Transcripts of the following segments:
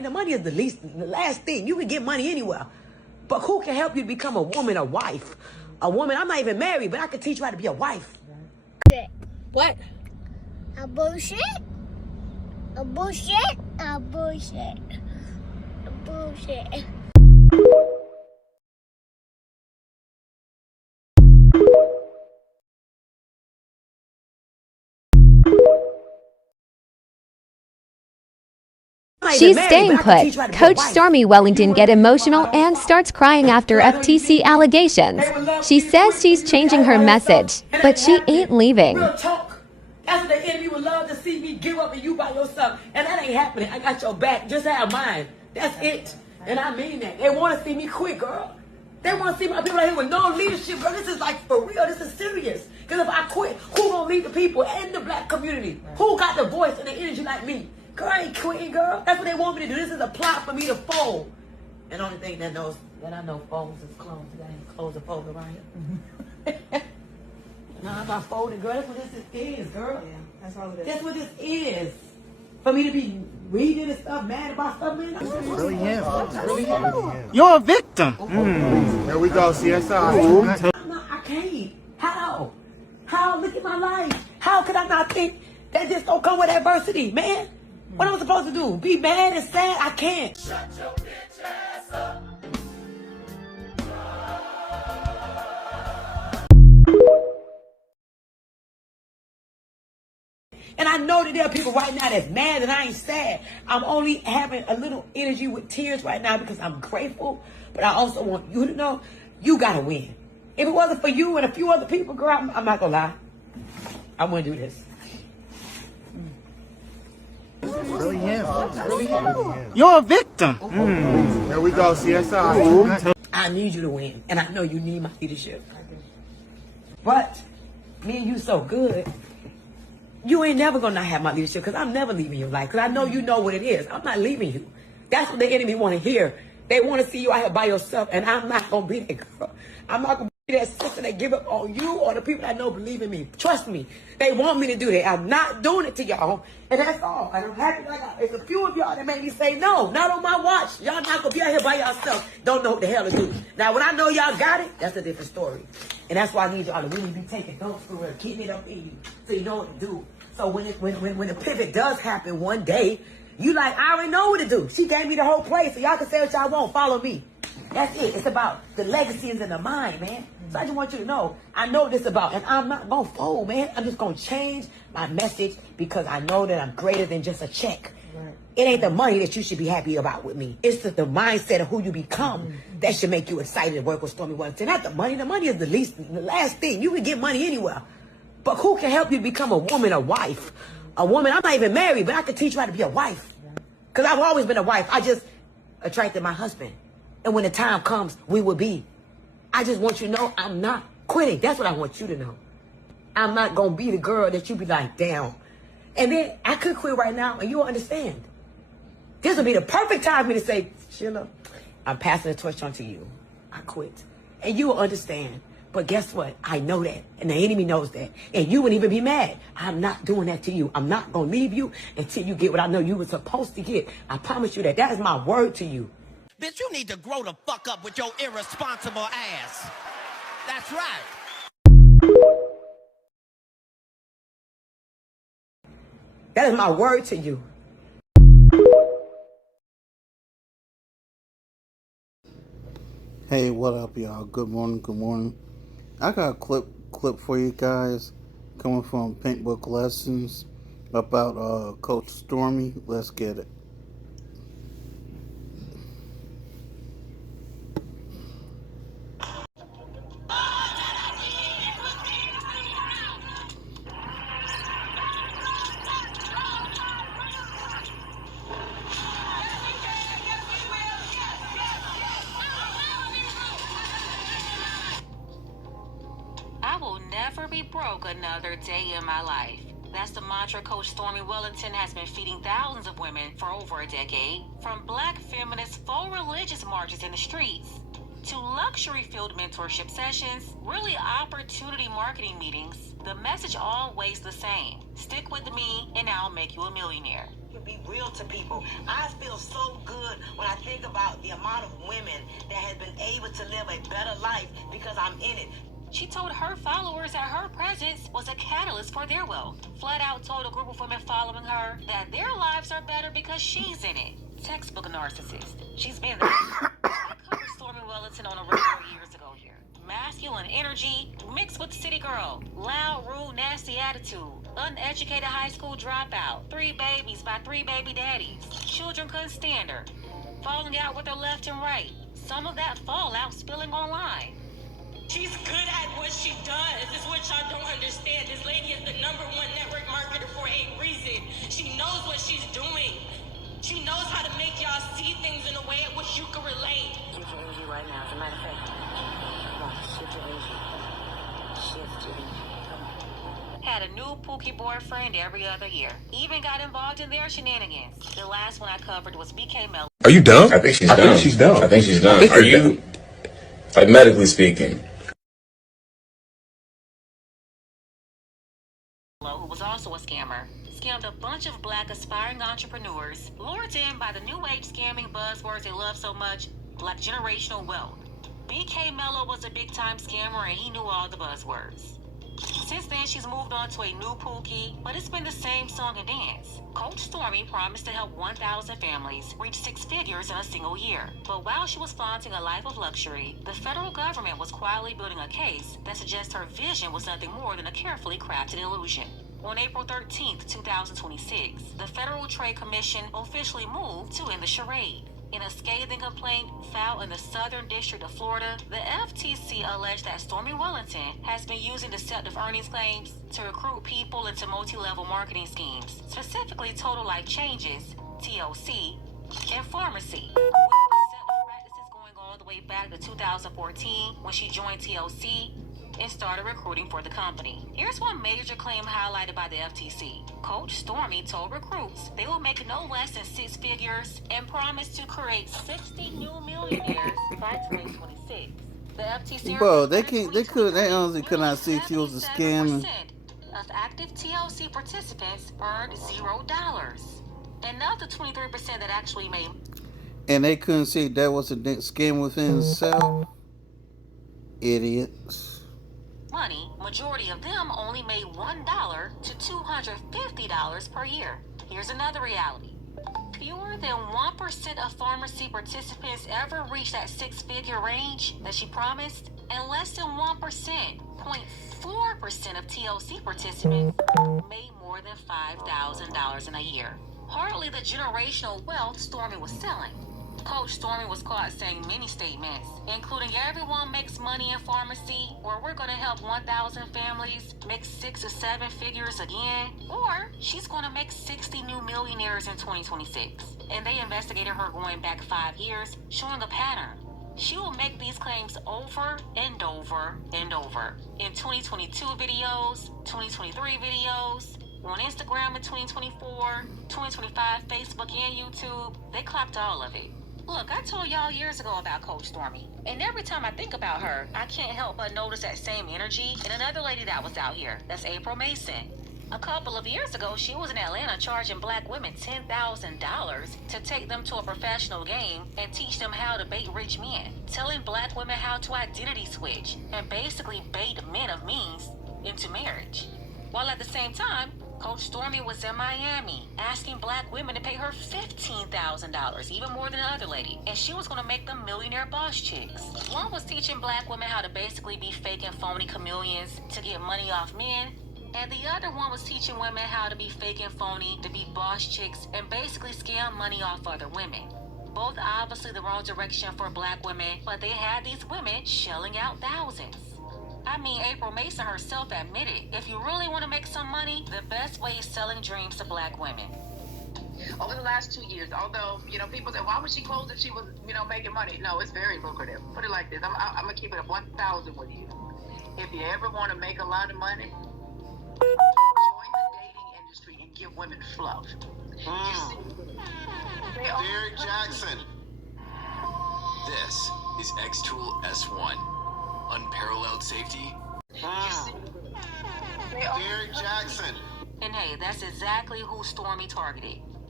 The money is the last thing. You can get money anywhere. But who can help you to become a woman, a wife? A woman, I'm not even married, but I can teach you how to be a wife. What? A bullshit. A bullshit. A bullshit. A bullshit. She's staying put. Coach Stormy Wellington get emotional and starts crying after FTC allegations. She says she's changing her message, but she ain't leaving. Real talk. That's what the enemy would love to see me give up and you by yourself. And that ain't happening. I got your back. Just have mine. That's it. And I mean that. They want to see me quit, girl. They want to see my people right here with no leadership, girl. This is like for real. This is serious. Because if I quit, who gonna lead the people and the black community? Who got the voice and the energy like me? Girl, I ain't quitting, girl. That's what they want me to do. This is a plot for me to fold. And the only thing that I know folds is clothes. I ain't clothes to fold around here. No, I'm not folding, girl. That's what this is, girl. Yeah, that's all it is. That's what this is. For me to be reading and stuff, mad about stuff, man. Really him. You're a victim. Here we go, CSI. I can't. How? How? Look at my life. How could I not think that this don't come with adversity, man? What am I supposed to do? Be mad and sad? I can't. Shut your bitch ass up. And I know that there are people right now that's mad and I ain't sad. I'm only having a little energy with tears right now because I'm grateful. But I also want you to know you gotta win. If it wasn't for you and a few other people, girl, I'm not gonna lie. I wouldn't do this. Really him. You're a victim. Here we go, CSI. I need you to win. And I know you need my leadership. But me and you so good. You ain't never gonna not have my leadership because I'm never leaving your life. Because I know you know what it is. I'm not leaving you. That's what the enemy want to hear. They want to see you out here by yourself, and I'm not gonna be that girl. I'm not gonna be that sister that give up on you or the people that know believe in me. Trust me. They want me to do that. I'm not doing it to y'all, and that's all. And I'm happy. It's a few of y'all that made me say no, not on my watch. Y'all not gonna be out here by yourself. Don't know what the hell to do. Now, when I know y'all got it, that's a different story. And that's why I need y'all to really be taking notes for real, keeping it up in you, so you know what to do. So when the pivot does happen one day, you like, I already know what to do. She gave me the whole play, so y'all can say what y'all want. Follow me. That's it. It's about the legacy is in the mind, man. So I just want you to know, I know what this about, and I'm not gonna fold, man. I'm just gonna change my message because I know that I'm greater than just a check. Right. It ain't the money that you should be happy about with me. It's the mindset of who you become that should make you excited to work with Stormy Wellington. Not the money. The money is the last thing. You can get money anywhere. But who can help you to become a woman, a wife? A woman, I'm not even married, but I can teach you how to be a wife. Because I've always been a wife. I just attracted my husband. And when the time comes, we will be. I just want you to know I'm not quitting. That's what I want you to know. I'm not going to be the girl that you be like, damn. And then I could quit right now, and you'll understand. This will be the perfect time for me to say, Sheila, I'm passing the torch on to you. I quit. And you will understand. But guess what? I know that. And the enemy knows that. And you wouldn't even be mad. I'm not doing that to you. I'm not going to leave you until you get what I know you were supposed to get. I promise you that. That is my word to you. Bitch, you need to grow the fuck up with your irresponsible ass. That's right. That is my word to you. Hey, what up, y'all? Good morning, good morning. I got a clip for you guys coming from Pink Book Lessons about Coach Stormy. Let's get it. I will never be broke another day in my life. That's the mantra Coach Stormy Wellington has been feeding thousands of women for over a decade. From black feminist faux religious marches in the streets to luxury-filled mentorship sessions, really opportunity marketing meetings, the message always the same. Stick with me and I'll make you a millionaire. be real to people. I feel so good when I think about the amount of women that have been able to live a better life because I'm in it. She told her followers that her presence was a catalyst for their wealth. Flat out told a group of women following her that their lives are better because she's in it. Textbook narcissist. She's been there. I covered Stormy Wellington on a regular years ago here. Masculine energy mixed with city girl. Loud, rude, nasty attitude. Uneducated high school dropout. 3 babies by 3 baby daddies. Children couldn't stand her. Falling out with her left and right. Some of that fallout spilling online. She's good at what she does. It's what y'all don't understand. This lady is the #1 network marketer for a reason. She knows what she's doing. She knows how to make y'all see things in a way at which you can relate. Shift your energy right now. As a matter of fact, come on, shift your energy. Shift your energy. Had a new Pookie boyfriend every other year. Even got involved in their shenanigans. The last one I covered was BK Mello. Are you dumb? I think she's dumb. I think she's dumb. Are you, like, medically speaking? Who was also a scammer, scammed a bunch of black aspiring entrepreneurs, lured in by the new age scamming buzzwords they love so much, like generational wealth. BK Mello was a big time scammer and he knew all the buzzwords. Since then, she's moved on to a new Pookie, but it's been the same song and dance. Coach Stormy promised to help 1,000 families reach 6 figures in a single year. But while she was flaunting a life of luxury, the federal government was quietly building a case that suggests her vision was nothing more than a carefully crafted illusion. On April 13th, 2026, the Federal Trade Commission officially moved to end the charade. In a scathing complaint filed in the Southern District of Florida, the FTC alleged that Stormy Wellington has been using deceptive earnings claims to recruit people into multi-level marketing schemes, specifically Total Life Changes, TLC, and Pharmacy, with deceptive practices going all the way back to 2014 when she joined TLC and started recruiting for the company. Here's one major claim highlighted by the FTC. Coach Stormy told recruits they will make no less than 6 figures and promised to create 60 new millionaires by 2026. The FTC, bro, they honestly could not see she was a scammer. Of active TLC participants earned $0, and of the 23% that actually made, and they couldn't see that was a scam within itself. Idiots. money, majority of them only made $1 to $250 per year. Here's another reality. Fewer than 1% of pharmacy participants ever reach that 6-figure range that she promised, and less than 1%, 0.4% of TLC participants made more than $5,000 in a year. Hardly the generational wealth Stormy was selling. Coach Stormy was caught saying many statements, including everyone makes money in pharmacy, or we're going to help 1,000 families make 6 or 7 figures again, or she's going to make 60 new millionaires in 2026. And they investigated her going back 5 years, showing a pattern. She will make these claims over and over and over. In 2022 videos, 2023 videos, on Instagram in 2024, 2025 Facebook and YouTube, they clapped all of it. Look, I told y'all years ago about Coach Stormy, and every time I think about her, I can't help but notice that same energy in another lady that was out here. That's April Mason. A couple of years ago, she was in Atlanta charging black women $10,000 to take them to a professional game and teach them how to bait rich men, telling black women how to identity switch and basically bait men of means into marriage. While at the same time, Coach Stormy was in Miami asking black women to pay her $15,000, even more than the other lady, and she was going to make them millionaire boss chicks. One was teaching black women how to basically be fake and phony chameleons to get money off men, and the other one was teaching women how to be fake and phony to be boss chicks and basically scam money off other women. Both obviously the wrong direction for black women, but they had these women shelling out thousands. I mean, April Mason herself admitted, if you really want to make some money, the best way is selling dreams to black women. Over the last 2 years, although, people say, why would she close if she was, making money? No, it's very lucrative. Put it like this. I'm going to keep it at 1,000 with you. If you ever want to make a lot of money, join the dating industry and give women fluff. Derek Jackson. This is X-Tool S1. Unparalleled safety. Derek Jackson. And hey, that's exactly who Stormy targeted.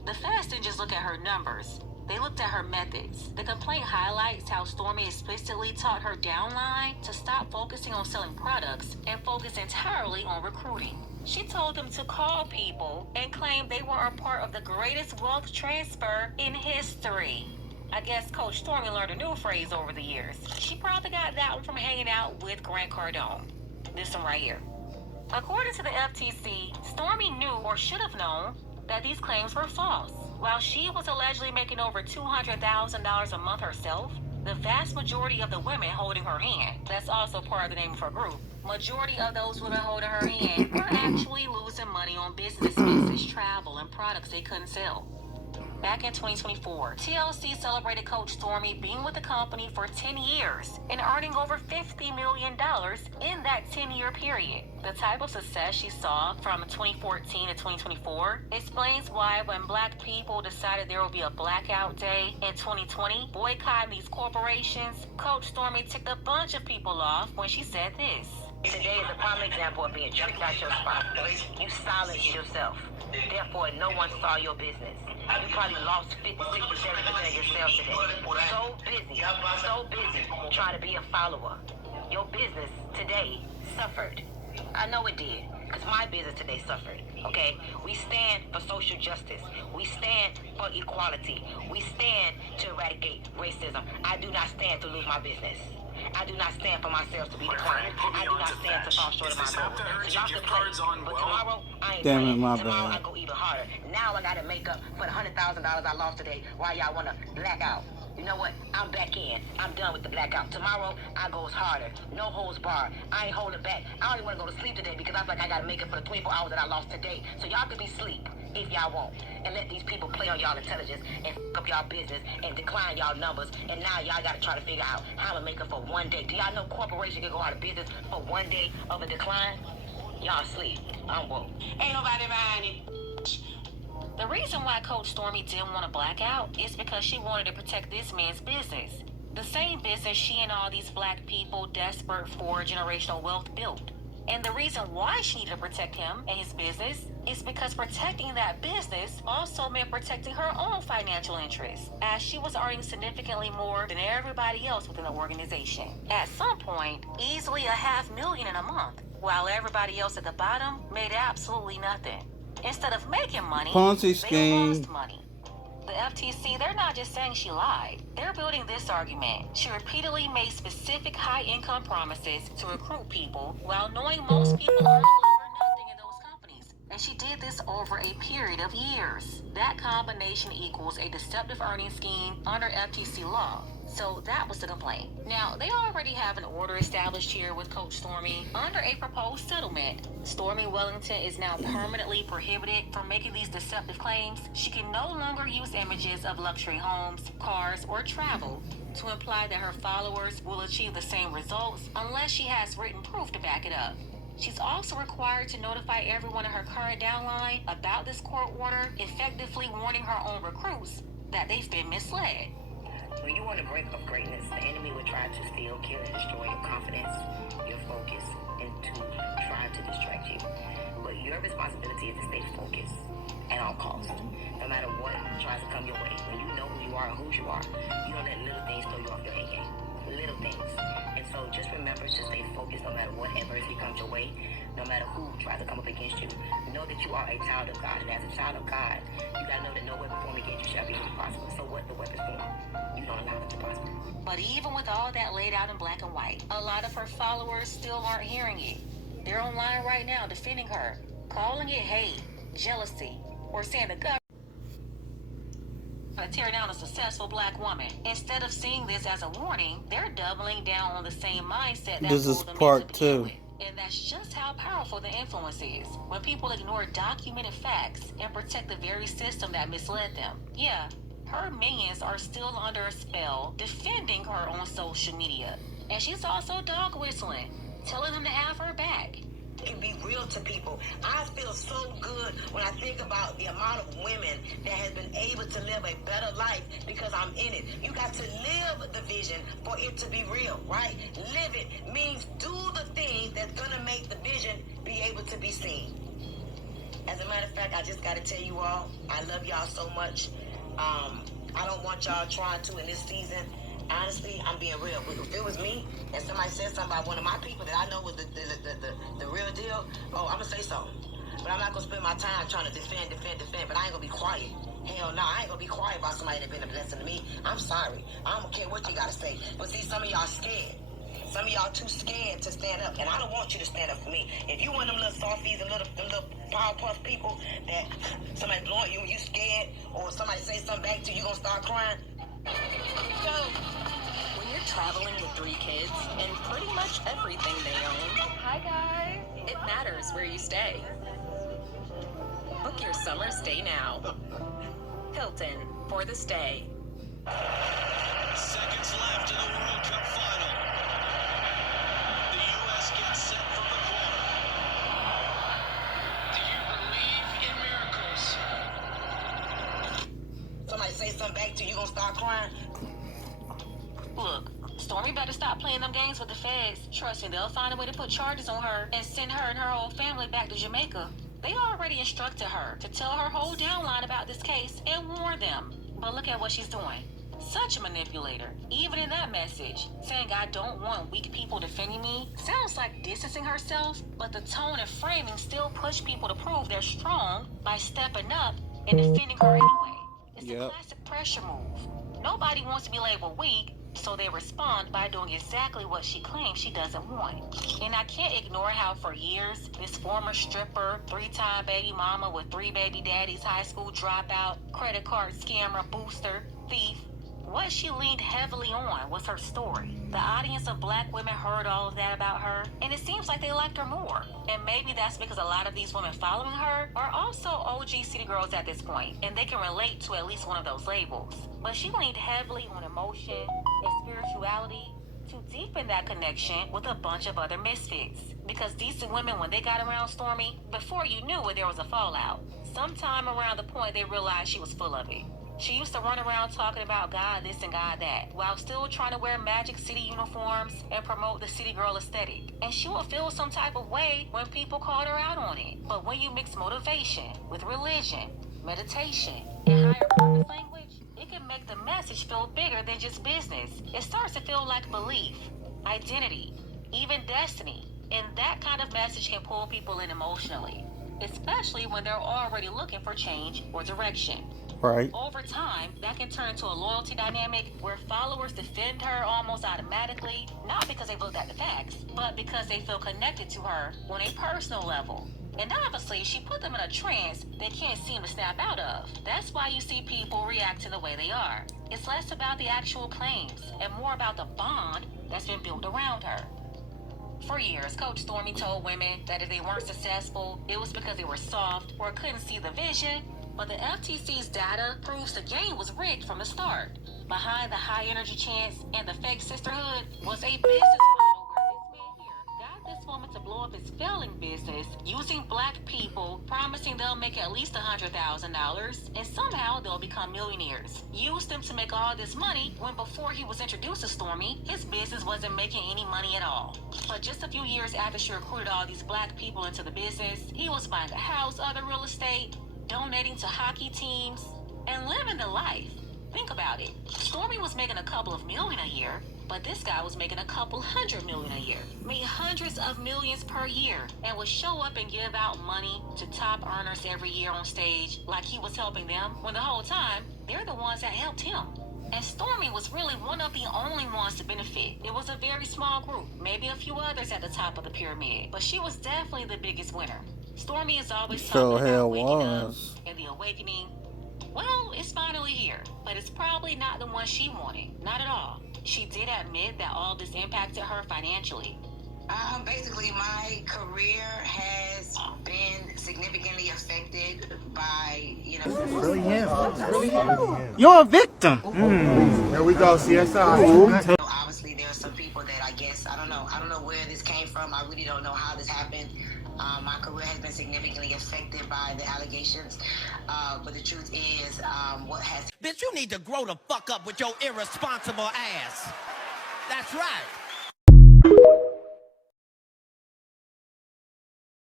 The feds didn't just look at her numbers. They looked at her methods. The complaint highlights how Stormy explicitly taught her downline to stop focusing on selling products and focus entirely on recruiting. She told them to call people and claim they were a part of the greatest wealth transfer in history. I guess Coach Stormy learned a new phrase over the years. She probably got that one from hanging out with Grant Cardone. This one right here. According to the FTC, Stormy knew or should have known that these claims were false. While she was allegedly making over $200,000 a month herself, the vast majority of the women holding her hand, that's also part of the name of her group, majority of those women holding her hand were actually losing money on business expenses, travel, and products they couldn't sell. Back in 2024, TLC celebrated Coach Stormy being with the company for 10 years and earning over $50 million in that 10-year period. The type of success she saw from 2014 to 2024 explains why when black people decided there would be a blackout day in 2020, boycotting these corporations, Coach Stormy ticked a bunch of people off when she said this. Today is a prime example of being tricked out your spot. You silenced yourself. Therefore, no one saw your business. You probably lost 50, 60, 70% of your sales today. So busy trying to be a follower. Your business today suffered. I know it did, because my business today suffered, okay? We stand for social justice. We stand for equality. We stand to eradicate racism. I do not stand to lose my business. I do not stand for my sales to be declined. I do not stand to fall short of my goals. So y'all can play, but tomorrow, I ain't playing. Tomorrow, I go even harder. Now I got to make up for the $100,000 I lost today while y'all want to black out. You know what? I'm back in. I'm done with the blackout. Tomorrow, I goes harder. No holds barred. I ain't holding back. I don't even want to go to sleep today because I feel like I got to make it for the 24 hours that I lost today. So y'all can be asleep if y'all want. And let these people play on y'all intelligence and up y'all business and decline y'all numbers. And now y'all got to try to figure out how to make it for one day. Do y'all know corporations can go out of business for one day of a decline? Y'all asleep. I'm woke. Ain't nobody mind it. The reason why Coach Stormy didn't want to black out is because she wanted to protect this man's business. The same business she and all these black people desperate for generational wealth built. And the reason why she needed to protect him and his business is because protecting that business also meant protecting her own financial interests, as she was earning significantly more than everybody else within the organization. At some point, easily $500,000 in a month, while everybody else at the bottom made absolutely nothing. Instead of making money, Ponzi scheme. They lost money. The FTC, they're not just saying she lied. They're building this argument. She repeatedly made specific high-income promises to recruit people while knowing most people earn little or nothing in those companies. And she did this over a period of years. That combination equals a deceptive earning scheme under FTC law. So that was the complaint. Now, they already have an order established here with Coach Stormy under a proposed settlement. Stormy Wellington is now permanently prohibited from making these deceptive claims. She can no longer use images of luxury homes, cars, or travel to imply that her followers will achieve the same results unless she has written proof to back it up. She's also required to notify everyone in her current downline about this court order, effectively warning her own recruits that they've been misled. When you want to break up greatness, the enemy will try to steal, kill, and destroy your confidence, your focus, and to try to distract you. But your responsibility is to stay focused at all costs. No matter what tries to come your way, when you know who you are and whose you are, you don't let little things throw you off your A game. Little things. And so just remember to stay focused no matter what adversity comes your way, no matter who tries to come up against you. Know that you are a child of God, and as a child of God, you gotta know that no weapon formed against you shall be able to prosper. So what the weapons form? You don't allow them to prosper. But even with all that laid out in black and white, a lot of her followers still aren't hearing it. They're online right now defending her, calling it hate, jealousy, or saying the government tear down a successful black woman. Instead of seeing this as a warning, they're doubling down on the same mindset that This is pulled them part into two. with. And that's just how powerful the influence is. When people ignore documented facts and protect the very system that misled them. Yeah, her minions are still under a spell, defending her on social media. And she's also dog whistling, telling them to have her back. Can be real to people. I feel so good when I think about the amount of women that has been able to live a better life because I'm in it. You got to live the vision for it to be real, right? Live it means do the thing that's gonna make the vision be able to be seen. As a matter of fact, I just got to tell you all, I love y'all so much. I don't want y'all trying to in this season. Honestly, I'm being real. If it was me and somebody said something about one of my people that I know was the real deal, oh, I'm going to say something. But I'm not going to spend my time trying to defend, but I ain't going to be quiet. Hell no, I ain't going to be quiet about somebody that been a blessing to me. I'm sorry. I don't care what you got to say. But see, some of y'all scared. Some of y'all too scared to stand up, and I don't want you to stand up for me. If you one of them little softies and them little power puff people that somebody blowing you and you scared, or somebody say something back to you, you gonna start crying. So, when you're traveling with 3 kids and pretty much everything they own, hi guys, it matters where you stay. Book your summer stay now. Hilton for the stay. Seconds left in the World Cup final. The U.S. gets set from the corner. Do you believe in miracles? Somebody say something back to you, you gonna start crying. Look, Stormy better stop playing them games with the feds. Trust me, they'll find a way to put charges on her and send her and her whole family back to Jamaica. They already instructed her to tell her whole downline about this case and warn them. But look at what she's doing. Such a manipulator. Even in that message, saying I don't want weak people defending me, sounds like distancing herself, but the tone and framing still push people to prove they're strong by stepping up and defending her anyway. It's a classic pressure move. Nobody wants to be labeled weak, so they respond by doing exactly what she claims she doesn't want. And I can't ignore how for years, this former stripper, 3-time baby mama with 3 baby daddies, high school dropout, credit card scammer, booster, thief, what she leaned heavily on was her story. The audience of black women heard all of that about her, and it seems like they liked her more. And maybe that's because a lot of these women following her are also OG city girls at this point, and they can relate to at least one of those labels. But she leaned heavily on emotion and spirituality to deepen that connection with a bunch of other misfits. Because decent women, when they got around Stormy, before you knew it, there was a fallout. Sometime around the point they realized she was full of it. She used to run around talking about God this and God that, while still trying to wear Magic City uniforms and promote the city girl aesthetic. And she would feel some type of way when people called her out on it. But when you mix motivation with religion, meditation, and higher purpose language, it can make the message feel bigger than just business. It starts to feel like belief, identity, even destiny. And that kind of message can pull people in emotionally, especially when they're already looking for change or direction. Right. Over time, that can turn to a loyalty dynamic where followers defend her almost automatically, not because they looked at the facts, but because they feel connected to her on a personal level. And obviously, she put them in a trance they can't seem to snap out of. That's why you see people reacting the way they are. It's less about the actual claims and more about the bond that's been built around her. For years, Coach Stormy told women that if they weren't successful, it was because they were soft or couldn't see the vision. But the FTC's data proves the game was rigged from the start. Behind the high energy chants and the fake sisterhood was a business model where this man here got this woman to blow up his failing business using black people, promising they'll make at least $100,000 and somehow they'll become millionaires. Used them to make all this money when before he was introduced to Stormy, his business wasn't making any money at all. But just a few years after she recruited all these black people into the business, he was buying a house, other real estate, donating to hockey teams, and living the life. Think about it. Stormy was making a couple of million a year, but this guy was making a couple $100 million a year. Made hundreds of millions per year, and would show up and give out money to top earners every year on stage like he was helping them, when the whole time, they're the ones that helped him. And Stormy was really one of the only ones to benefit. It was a very small group, maybe a few others at the top of the pyramid, but she was definitely the biggest winner. Stormy is always talking about waking up and the awakening. Well, it's finally here, but it's probably not the one she wanted. Not at all. She did admit that all this impacted her financially. Basically, my career has been significantly affected by, Really him. Really him. You're a victim. Here we go, CSI. Obviously, there are some people that I guess, I don't know where this came from. I really don't know how this happened. My career has been significantly affected by the allegations. But the truth is, what has... Bitch, you need to grow the fuck up with your irresponsible ass. That's right.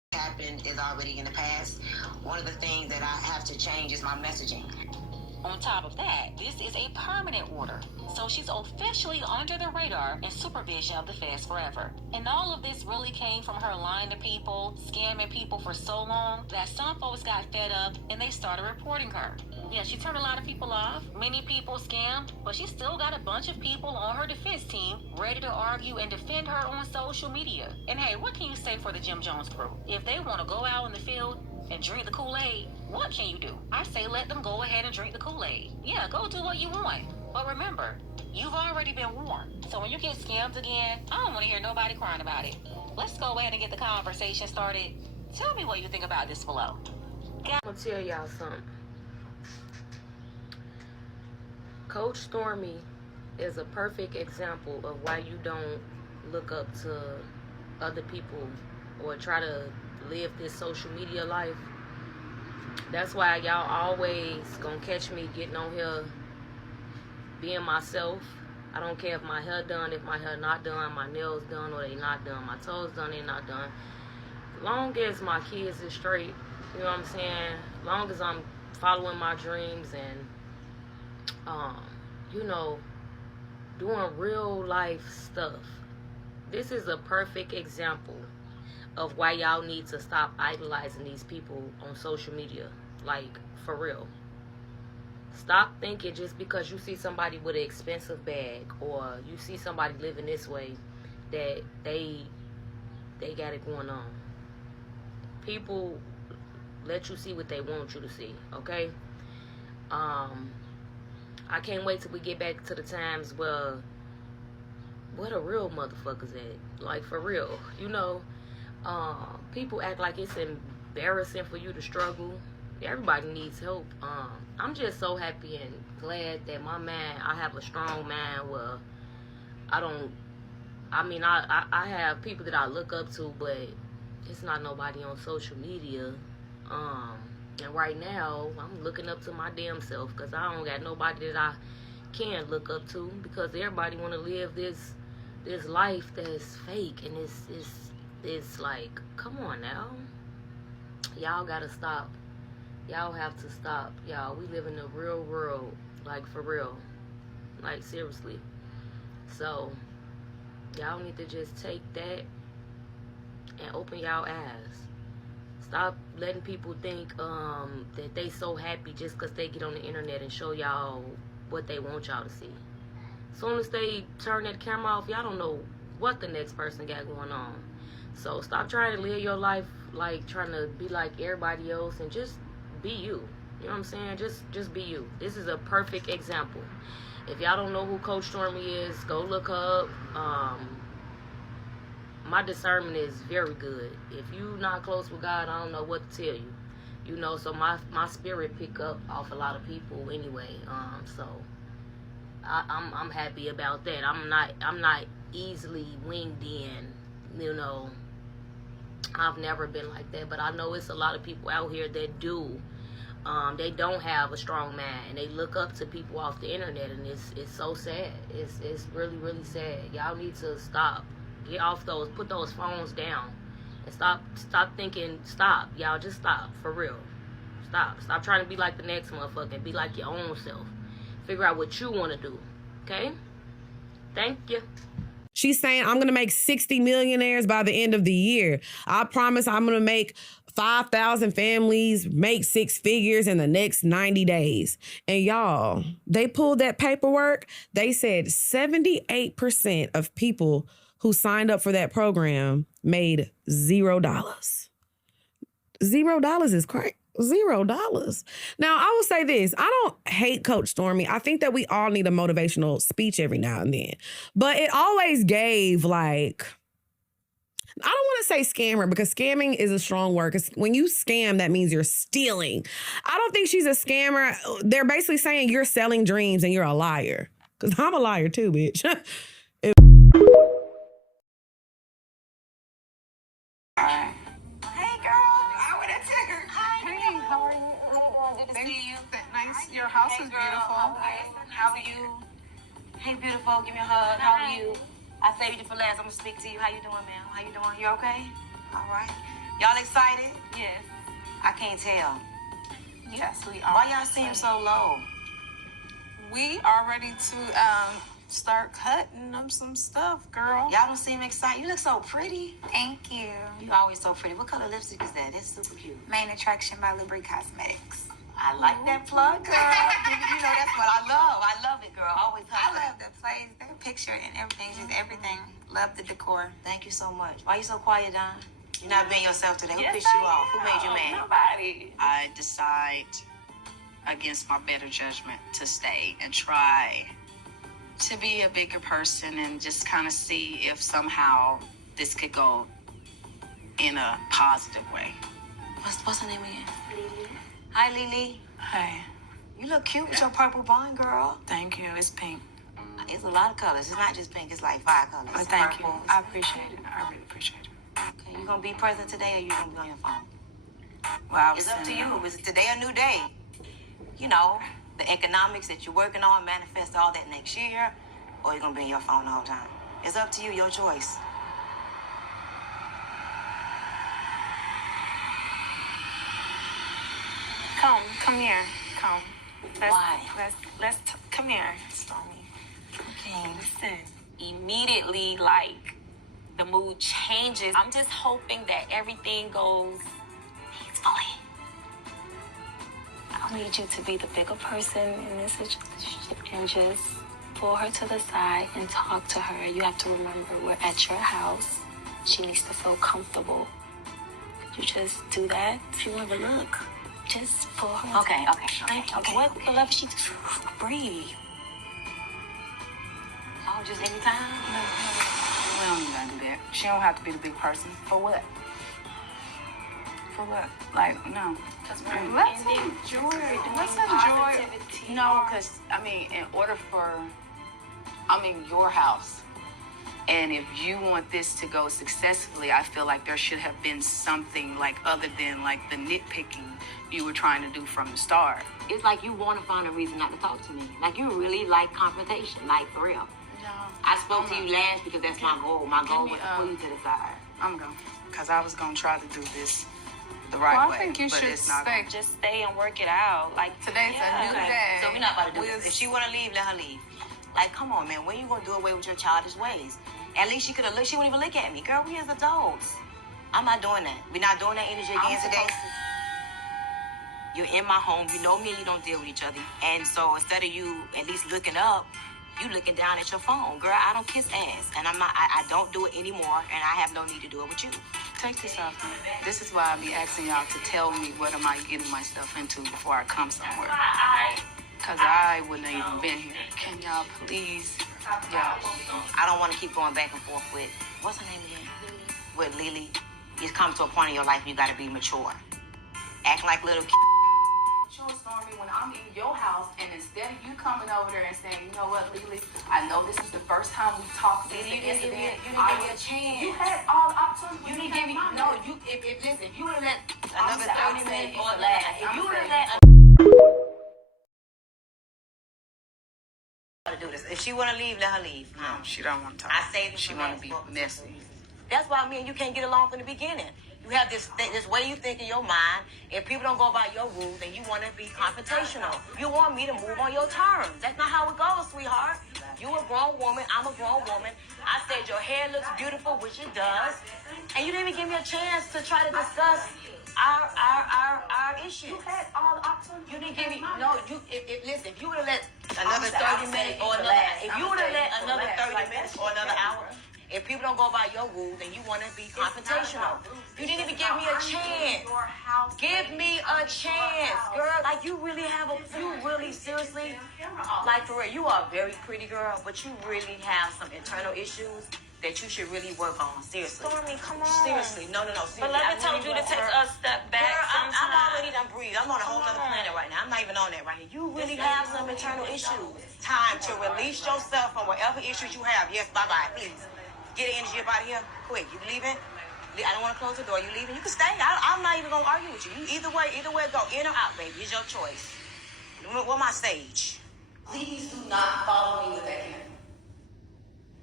happened is already in the past. One of the things that I have to change is my messaging. On top of that, this is a permanent order, so she's officially under the radar and supervision of the feds forever. And all of this really came from her lying to people, scamming people for so long that some folks got fed up and they started reporting her. Yeah, she turned a lot of people off. Many people scammed, but she still got a bunch of people on her defense team ready to argue and defend her on social media. And hey, what can you say for the Jim Jones crew? If they want to go out in the field and drink the Kool-Aid, what can you do? I say let them go ahead and drink the Kool-Aid. Yeah, go do what you want. But remember, you've already been warned. So when you get scammed again, I don't want to hear nobody crying about it. Let's go ahead and get the conversation started. Tell me what you think about this below. I'm gonna tell y'all something. Coach Stormy is a perfect example of why you don't look up to other people or try to live this social media life. That's why y'all always gonna catch me getting on here being myself. I don't care if my hair done, if my hair not done, my nails done or they not done, my toes done, they not done. Long as my kids is straight, you know what I'm saying? Long as I'm following my dreams and you know, doing real life stuff. This is a perfect example of why y'all need to stop idolizing these people on social media. Like, for real. Stop thinking just because you see somebody with an expensive bag or you see somebody living this way that they got it going on. People let you see what they want you to see, okay? I can't wait till we get back to the times where the real motherfuckers at. Like, for real, you know. People act like it's embarrassing for you to struggle. Everybody needs help. I'm just so happy and glad that I have a strong mind where I have people that I look up to, but it's not nobody on social media. And right now, I'm looking up to my damn self because I don't got nobody that I can look up to because everybody want to live this life that's fake and it's like, come on now. Y'all gotta stop. Y'all have to stop. Y'all, we live in the real world, like for real. Like seriously. So, y'all need to just take that and open y'all eyes. Stop letting people think that they so happy just because they get on the internet and show y'all what they want y'all to see. As soon as they turn that camera off, y'all don't know what the next person got going on. So stop trying to live your life like trying to be like everybody else and just be you. You know what I'm saying? Just be you. This is a perfect example. If y'all don't know who Coach Stormy is, go look her up. My discernment is very good. If you not close with God, I don't know what to tell you. You know, so my spirit pick up off a lot of people anyway. So I'm happy about that. I'm not easily winged in, you know. I've never been like that, but I know it's a lot of people out here that do. They don't have a strong mind and they look up to people off the internet, and it's so sad. It's really, really sad. Y'all need to stop. Get off those, put those phones down, and stop thinking. Stop, y'all, just stop, for real. Stop trying to be like the next motherfucker and be like your own self. Figure out what you want to do, okay? Thank you. She's saying, I'm going to make 60 millionaires by the end of the year. I promise I'm going to make 5,000 families make 6 figures in the next 90 days. And y'all, they pulled that paperwork. They said 78% of people who signed up for that program made $0. $0 is crazy. $0. Now, I will say this. I don't hate Coach Stormy. I think that we all need a motivational speech every now and then. But it always gave, like, I don't want to say scammer because scamming is a strong word. Because when you scam, that means you're stealing. I don't think she's a scammer. They're basically saying you're selling dreams and you're a liar. Because I'm a liar too, bitch. Hey girl, I would have took her. Hey, how are you? Good to see you. Nice. Your house is beautiful. How are you? Hey, beautiful. Give me a hug. How are you? I saved you for last. I'm gonna speak to you. How you doing, ma'am? How you doing? You okay? All right. Y'all excited? Yes. I can't tell. Yes, we are. Why y'all seem so low? We are ready to start cutting up some stuff, girl. Y'all don't seem excited. You look so pretty. Thank you. You always so pretty. What color lipstick is that? That's super cute. Main Attraction by Libri Cosmetics. I like that plug, girl. You know, that's what I love. I love it, girl. Always I love the place, the picture, and everything. Just everything. Love the decor. Thank you so much. Why you so quiet, Don? You're not being yourself today. Who Yes, pissed you I off? Who made you am. mad? Nobody. I decide against my better judgment to stay and try to be a bigger person and just kind of see if somehow this could go in a positive way. What's her name again? Lily. Hi, Lily. Hey, You look cute with your purple bun, girl. thank you. It's pink. It's a lot of colors. It's not just pink. It's like 5 colors. But thank you. Purple. I appreciate it. I really appreciate it. Okay, you gonna be present today or you gonna be on your phone? Well, It's up to you. Is it today a new day? You know, the economics that you're working on, manifest all that next year, or you're gonna be on your phone the whole time. It's up to you, your choice. Come here. Come. Why? Come here, Stormy. Okay. Listen, immediately, like, the mood changes. I'm just hoping that everything goes peacefully. I need you to be the bigger person in this situation and just pull her to the side and talk to her. You have to remember we're at your house. She needs to feel comfortable. Could you just do that? If you want to look, just pull her. Okay. Whatever she just breathe. Oh, just anytime? We don't even gotta do that. She don't have to be the big person. For what? For what? Like, no. Let's enjoy. Let's enjoy. No, because, I mean, in order for, I'm in your house. And if you want this to go successfully, I feel like there should have been something like other than like the nitpicking you were trying to do from the start. It's like you want to find a reason not to talk to me. Like you really like confrontation, like for real. No. I spoke to you last because that's my goal. My goal was to pull you to the side. I'm going, because I was going to try to do this the right way. I think you but should it's not stay. Just stay and work it out. Like Today's a new day. So we're not about to do this. If she want to leave, let her leave. Like, come on, man. When you going to do away with your childish ways? At least she could have looked. She wouldn't even look at me. Girl, we as adults. I'm not doing that. We're not doing that energy again today. You're in my home. You know me and you don't deal with each other. And so instead of you at least looking up, you looking down at your phone. Girl, I don't kiss ass. And I don't do it anymore. And I have no need to do it with you. Take this off me. This is why I be asking y'all to tell me what am I getting myself into before I come somewhere. Because I wouldn't have even been here. Can y'all please? Yeah. I don't want to keep going back and forth with, what's her name again? With Lily. It's come to a point in your life you got to be mature. Acting like little kids. Stormy, when I'm in your house and instead of you coming over there and saying, you know what, Lily, I know this is the first time we talked since the incident. You didn't give me a chance. You had all the opportunities. You didn't give me, no, you, listen, if you would have let Another 30 minutes or or less, less. if you would have let to do this. If she want to leave, let her leave. No, she don't want to talk. I saved her She for want last. to be messy. That's why me and you can't get along from the beginning. You have this way you think in your mind. If people don't go by your rules, then you want to be confrontational. You want me to move on your terms. That's not how it goes, sweetheart. You a grown woman. I'm a grown woman. I said your hair looks beautiful, which it does. And you didn't even give me a chance to try to discuss our issue. You had all the opportunities. You didn't give me listen, if you would have let another 30 minutes or another if you would have let another 30 minutes or another hour, if people don't go by your rules, then you want to be confrontational. You didn't even give me a chance. Give me a chance, girl. Like you really seriously, like for real, you are a very pretty girl, but you really have some internal issues that you should really work on. Seriously. Stormy, come on. Seriously. No. Seriously. But let me tell you to take a step back. Girl, I'm already done breathe. I'm on a whole other planet right now. I'm not even on that right here. You really have some internal issues. Time to release yourself from whatever issues you have. Yes, bye-bye, please. Get the energy up out of here. Quick. You leaving? I don't want to close the door. You leaving? You can stay. I'm not even going to argue with you. Either way, go in or out, baby. It's your choice. What's my stage? Please do not follow me with that camera.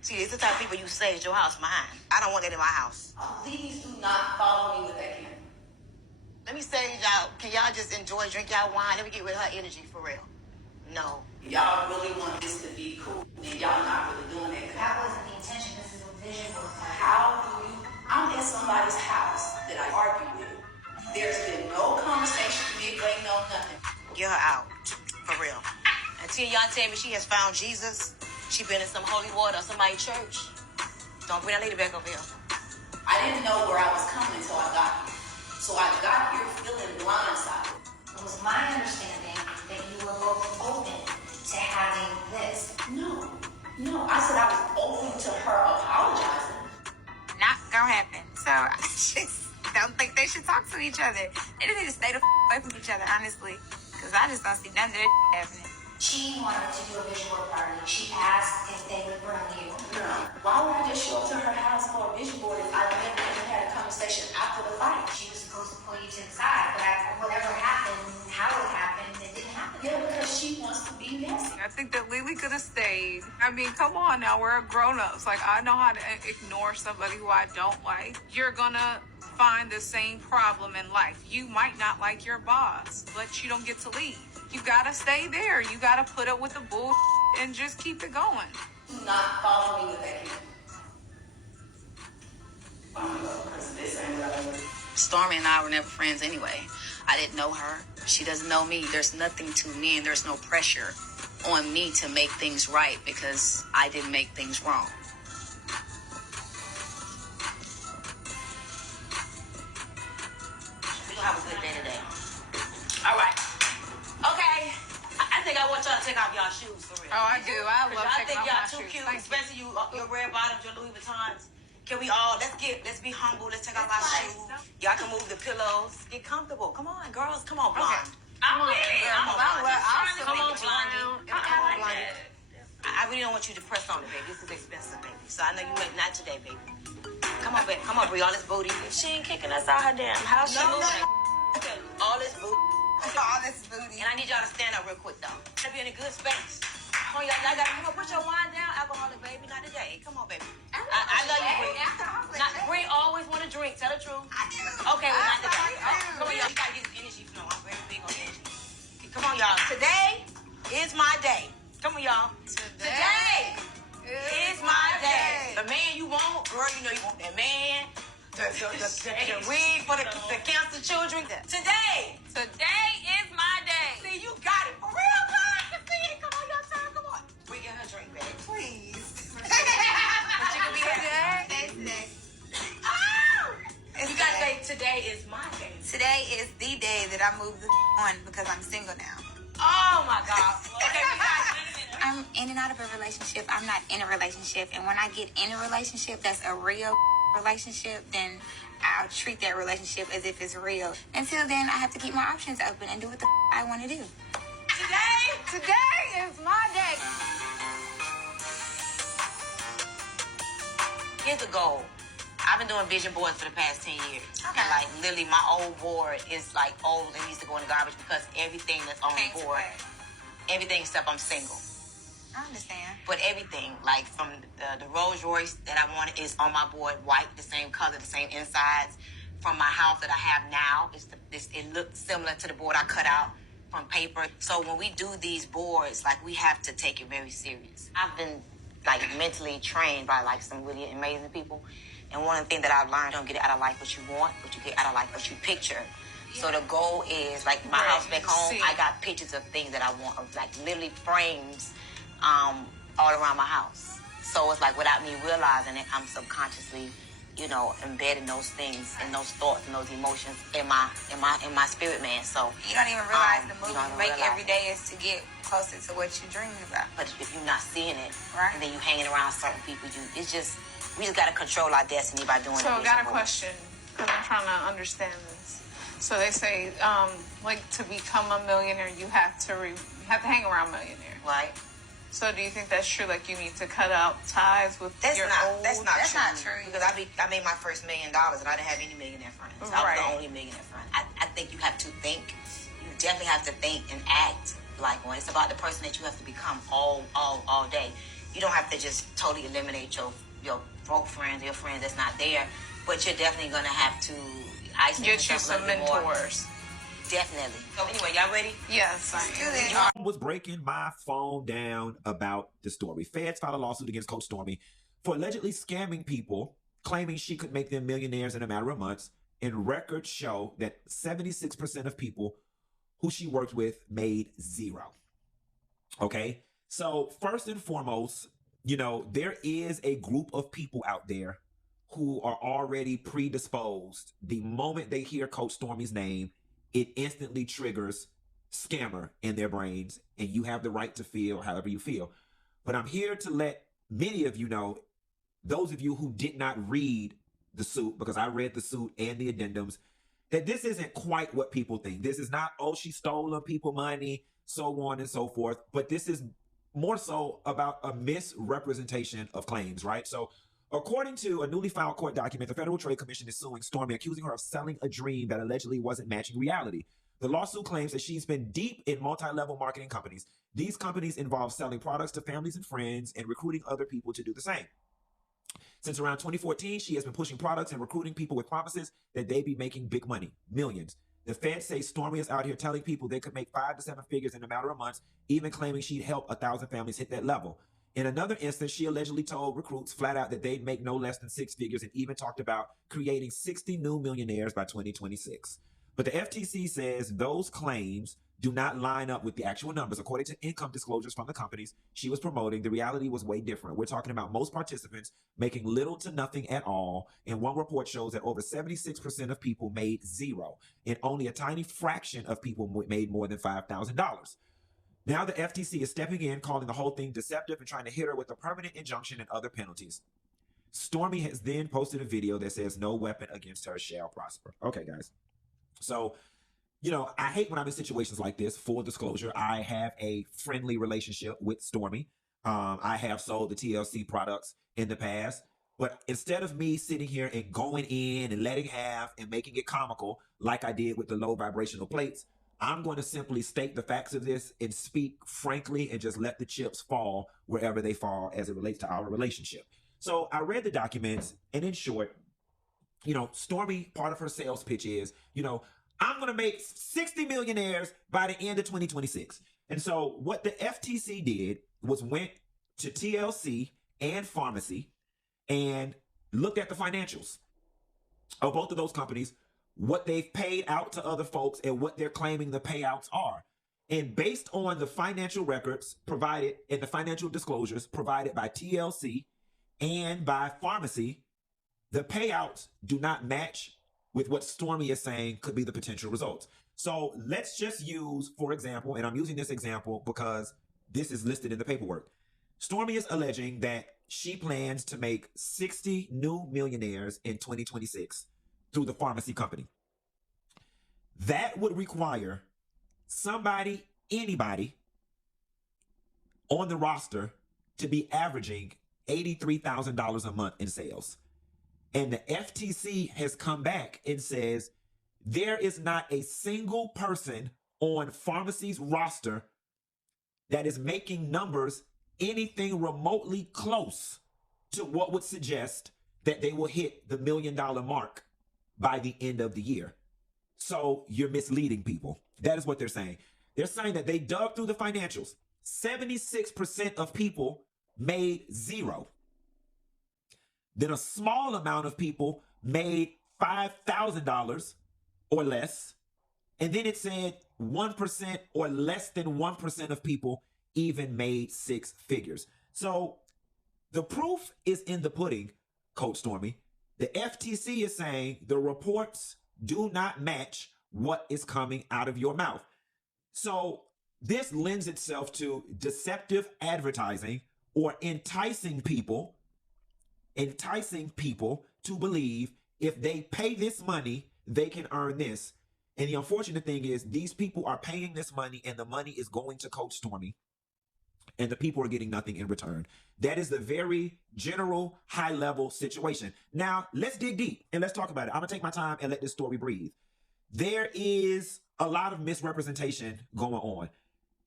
See, it's the type of people you say is your house behind. I don't want that in my house. Please do not follow me with that camera. Let me say, y'all, can y'all just enjoy, drink y'all wine? Let me get rid of her energy for real. No. Y'all really want this to be cool, and y'all not really doing that. That wasn't the intention. This is a vision board. How do you? I'm in somebody's house that I argue with. There's been no conversation, midway, no nothing. Get her out, for real. Until y'all tell me she has found Jesus, she been in some holy water or somebody's church. Don't bring that lady back over here. I didn't know where I was coming until I got here. So I got here feeling blindsided. It was my understanding that you were both open to having this. No. I said I was open to her apologizing. Not gonna happen. So I just don't think they should talk to each other. They just need to stay the away from each other, honestly. Because I just don't see none of that happening. She wanted to do a vision board party. She asked if they would bring you. No. Why would I just show up to her house for a vision board if I never even had a conversation after the fight? She was supposed to pull you to the side, but whatever happened, how it happened, it didn't happen. Yeah, because she wants to be messy. I think that Lily could have stayed. I mean, come on now, we're grown-ups. Like, I know how to ignore somebody who I don't like. You're gonna find the same problem in life. You might not like your boss, but you don't get to leave. You gotta stay there. You gotta put up with the bullshit and just keep it going. Do not follow me with that camera. I'm gonna go because this ain't what I want. Stormy and I were never friends anyway. I didn't know her. She doesn't know me. There's nothing to me, and there's no pressure on me to make things right because I didn't make things wrong. We gonna have a good day today. All right. Okay. I think I want y'all to take off y'all shoes for real. Oh, I do. I love I taking think off y'all my too shoes. cute, Thank you. especially your red bottoms, your Louis Vuittons. Can we all let's be humble. Let's take off our shoes. Y'all can move the pillows. Get comfortable. Come on, girls. Come on, blonde. I'm with it. Come on, I'll blondie. Come on, blondie. I really don't want you to press on it, baby. This is expensive, baby. So I know you make not today, baby. Come on, baby. Come on, Bree. All this booty. She ain't kicking us out her damn house. She moving. All this booty. all this booty. And I need y'all to stand up real quick, though. Gotta be in a good space. Come on, y'all gotta put your wine down. Alcoholic, baby. Not today. Come on, baby. I love you, Bree. Bree always want to drink. Tell the truth. I do. Okay, well, not today. Come on, y'all. You gotta get this energy flow. I'm very big on energy. Okay, come on, y'all. Today is my day. Come on, y'all. Today is my day. The man you want, girl, you know you want that man. The wig for the cancer children. Today is my day. See, you got it for real, guys. See it. Come on, y'all. Come on. Bring her drink back, please. But you can be today. Oh! You gotta say today is my day. Today is the day that I moved the on because I'm single now. Oh my God. Okay, we got I'm in and out of a relationship. I'm not in a relationship. And when I get in a relationship that's a real relationship, then I'll treat that relationship as if it's real. Until then, I have to keep my options open and do what the I want to do. Today is my day. Here's the goal. I've been doing vision boards for the past 10 years. Okay. And like literally my old board is like old and needs to go in the garbage because everything that's on the board, everything except I'm single. I understand. But everything, like from the Rolls Royce that I wanted is on my board, white, the same color, the same insides. From my house that I have now, it looks similar to the board I cut out from paper. So when we do these boards, like we have to take it very serious. I've been like mentally trained by like some really amazing people. And one of the things that I've learned, don't get out of life what you want, but you get out of life what you picture. Yeah. So the goal is, like my house back home, I got pictures of things that I want, of like literally frames all around my house. So it's like without me realizing it, I'm subconsciously, embedding those things and those thoughts and those emotions in my spirit, man. So you don't even realize the move you make every day is to get closer to what you're dreaming about. But if you're not seeing it, right, and then you hanging around certain people, we just got to control our destiny by doing it. So I got a question, because I'm trying to understand this. So they say, like, to become a millionaire, you have to hang around millionaires. Right. So do you think that's true? Like, you need to cut out ties with your old... That's not true. Because I made my first $1 million, and I didn't have any millionaire friends. I was the only millionaire friend. I think you have to think. You definitely have to think and act like one. It's about the person that you have to become all day. You don't have to just totally eliminate your broke friends, your friends that's not there, but you're definitely gonna have to isolate Get you yourself some a little bit more. mentors. Definitely. So anyway, y'all ready? Yes, I am. I was breaking my phone down about the story. Feds filed a lawsuit against Coach Stormy for allegedly scamming people, claiming she could make them millionaires in a matter of months. And records show that 76% of people who she worked with made zero. Okay? So first and foremost, you know, there is a group of people out there who are already predisposed. The moment they hear Coach Stormy's name, it instantly triggers scammer in their brains, and you have the right to feel however you feel. But I'm here to let many of you know, those of you who did not read the suit, because I read the suit and the addendums, that this isn't quite what people think. This is not, oh, she stole people money, so on and so forth. But this is more so about a misrepresentation of claims, right? So according to a newly filed court document, the Federal Trade Commission is suing Stormy, accusing her of selling a dream that allegedly wasn't matching reality. The lawsuit claims that she's been deep in multi-level marketing companies. These companies involve selling products to families and friends and recruiting other people to do the same. Since around 2014, she has been pushing products and recruiting people with promises that they'd be making big money, millions. The feds say Stormy is out here telling people they could make 5 to 7 figures in a matter of months, even claiming she'd help 1,000 families hit that level. In another instance, she allegedly told recruits flat out that they'd make no less than 6 figures and even talked about creating 60 new millionaires by 2026. But the FTC says those claims do not line up with the actual numbers. According to income disclosures from the companies she was promoting, the reality was way different. We're talking about most participants making little to nothing at all. And one report shows that over 76% of people made zero, and only a tiny fraction of people made more than $5,000. Now the FTC is stepping in, calling the whole thing deceptive and trying to hit her with a permanent injunction and other penalties. Stormy has then posted a video that says no weapon against her shall prosper. Okay, guys. So, you know, I hate when I'm in situations like this. Full disclosure, I have a friendly relationship with Stormy. I have sold the TLC products in the past. But instead of me sitting here and going in and letting have and making it comical like I did with the low vibrational plates, I'm going to simply state the facts of this and speak frankly and just let the chips fall wherever they fall as it relates to our relationship. So I read the documents, and in short, you know, Stormy, part of her sales pitch is, you know, I'm going to make 60 millionaires by the end of 2026. And so what the FTC did was went to TLC and Pharmacy and looked at the financials of both of those companies, what they've paid out to other folks and what they're claiming the payouts are. And based on the financial records provided and the financial disclosures provided by TLC and by Pharmacy, the payouts do not match with what Stormy is saying could be the potential results. So let's just use, for example, and I'm using this example because this is listed in the paperwork. Stormy is alleging that she plans to make 60 new millionaires in 2026 through the Pharmacy company. That would require somebody, anybody on the roster to be averaging $83,000 a month in sales. And the FTC has come back and says there is not a single person on Pharmacy's roster that is making numbers anything remotely close to what would suggest that they will hit the $1 million mark by the end of the year. So you're misleading people. That is what they're saying. They're saying that they dug through the financials. 76% of people made zero. Then a small amount of people made $5,000 or less. And then it said 1% or less than 1% of people even made 6 figures. So the proof is in the pudding, Coach Stormy. The FTC is saying the reports do not match what is coming out of your mouth. So this lends itself to deceptive advertising or enticing people to believe if they pay this money, they can earn this. And the unfortunate thing is these people are paying this money and the money is going to Coach Stormy and the people are getting nothing in return. That is the very general high level situation. Now let's dig deep and let's talk about it. I'm gonna take my time and let this story breathe. There is a lot of misrepresentation going on.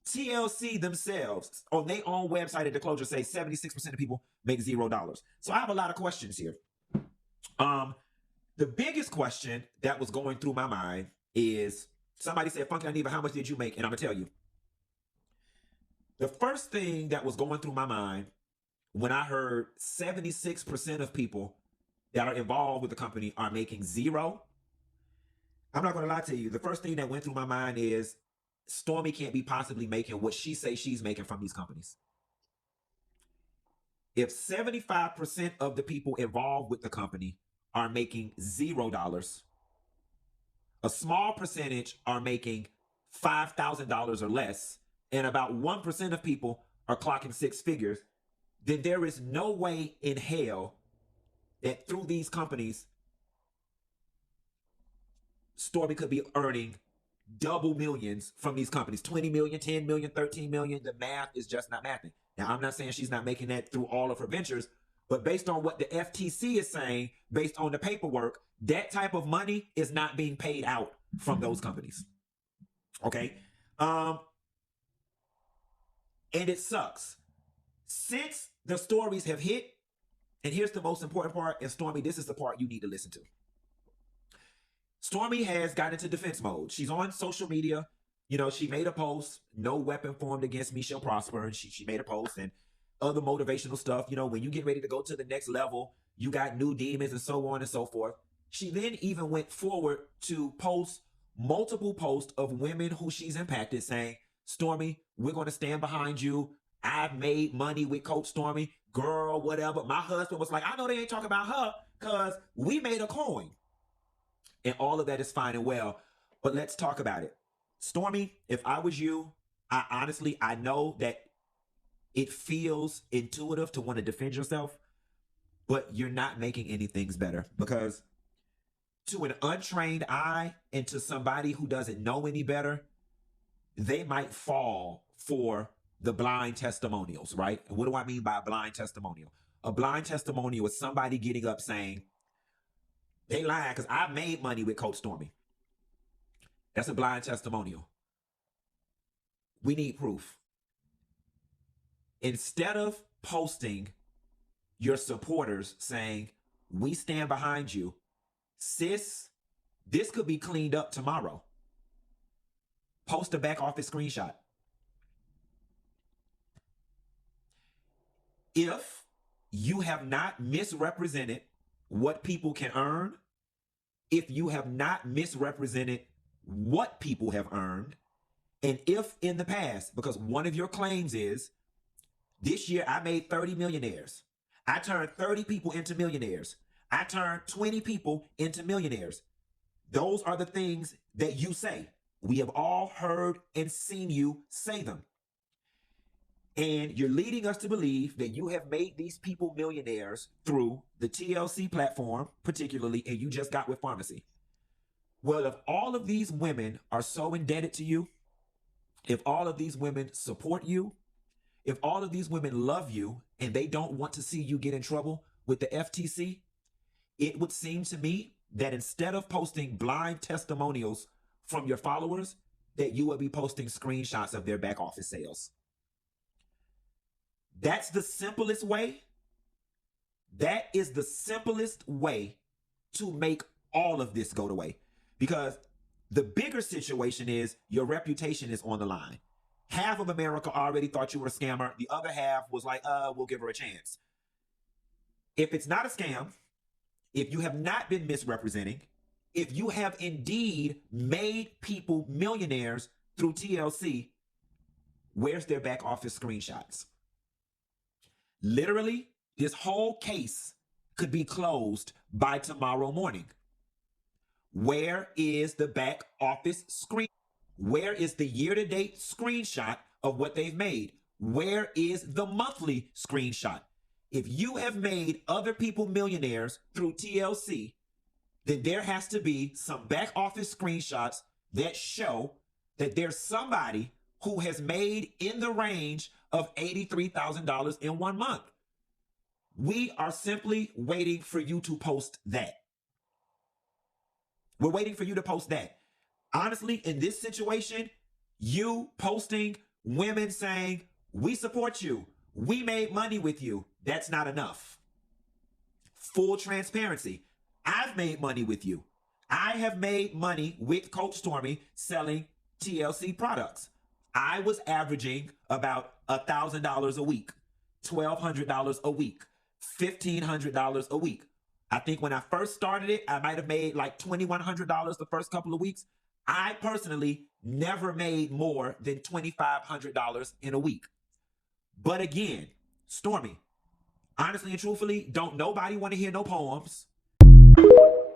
TLC themselves on their own website at the closure say 76% of people make $0. So I have a lot of questions here. The biggest question that was going through my mind is somebody said, Funky Dineva, how much did you make? And I'm gonna tell you. The first thing that was going through my mind when I heard 76% of people that are involved with the company are making $0, I'm not gonna lie to you. The first thing that went through my mind is Stormy can't be possibly making what she says she's making from these companies. If 75% of the people involved with the company are making $0, a small percentage are making $5,000 or less, and about 1% of people are clocking 6 figures, then there is no way in hell that through these companies, Stormy could be earning double millions from these companies, 20 million, 10 million, 13 million. The math is just not mathing. Now, I'm not saying she's not making that through all of her ventures, but based on what the FTC is saying, based on the paperwork, that type of money is not being paid out from those companies. Okay? And it sucks. Since the stories have hit, and here's the most important part, and Stormy, this is the part you need to listen to. Stormy has got into defense mode. She's on social media. You know, she made a post, no weapon formed against me shall prosper. And she made a post and other motivational stuff. You know, when you get ready to go to the next level, you got new demons and so on and so forth. She then even went forward to post multiple posts of women who she's impacted saying, Stormy, we're going to stand behind you. I've made money with Coach Stormy. Girl, whatever. My husband was like, I know they ain't talking about her because we made a coin. And all of that is fine and well, but let's talk about it. Stormy, if I was you, I know that it feels intuitive to want to defend yourself, but you're not making anything better because to an untrained eye and to somebody who doesn't know any better, they might fall for the blind testimonials, right? And what do I mean by a blind testimonial? A blind testimonial is somebody getting up saying, they lying because I made money with Coach Stormy. That's a blind testimonial. We need proof. Instead of posting your supporters saying, we stand behind you, sis, this could be cleaned up tomorrow. Post a back office screenshot. If you have not misrepresented what people can earn, if you have not misrepresented what people have earned, and if in the past, because one of your claims is, this year I made 30 millionaires. I turned 30 people into millionaires. I turned 20 people into millionaires. Those are the things that you say. We have all heard and seen you say them. And you're leading us to believe that you have made these people millionaires through the TLC platform, particularly, and you just got with pharmacy. Well, if all of these women are so indebted to you, if all of these women support you, if all of these women love you and they don't want to see you get in trouble with the FTC, it would seem to me that instead of posting blind testimonials from your followers, that you would be posting screenshots of their back office sales. That's the simplest way. That is the simplest way to make all of this go away. Because the bigger situation is your reputation is on the line. Half of America already thought you were a scammer. The other half was like, we'll give her a chance. If it's not a scam, if you have not been misrepresenting, if you have indeed made people millionaires through TLC, where's their back office screenshots? Literally, this whole case could be closed by tomorrow morning. Where is the back office screen? Where is the year-to-date screenshot of what they've made? Where is the monthly screenshot? If you have made other people millionaires through TLC, then there has to be some back office screenshots that show that there's somebody who has made in the range of $83,000 in 1 month. We are simply waiting for you to post that. We're waiting for you to post that. Honestly, in this situation, you posting women saying, we support you, we made money with you, that's not enough. Full transparency. I've made money with you. I have made money with Coach Stormy selling TLC products. I was averaging about $1,000 a week, $1,200 a week, $1,500 a week. I think when I first started it, I might have made like $2,100 the first couple of weeks. I personally never made more than $2,500 in a week. But again, Stormy, honestly and truthfully, don't nobody want to hear no poems.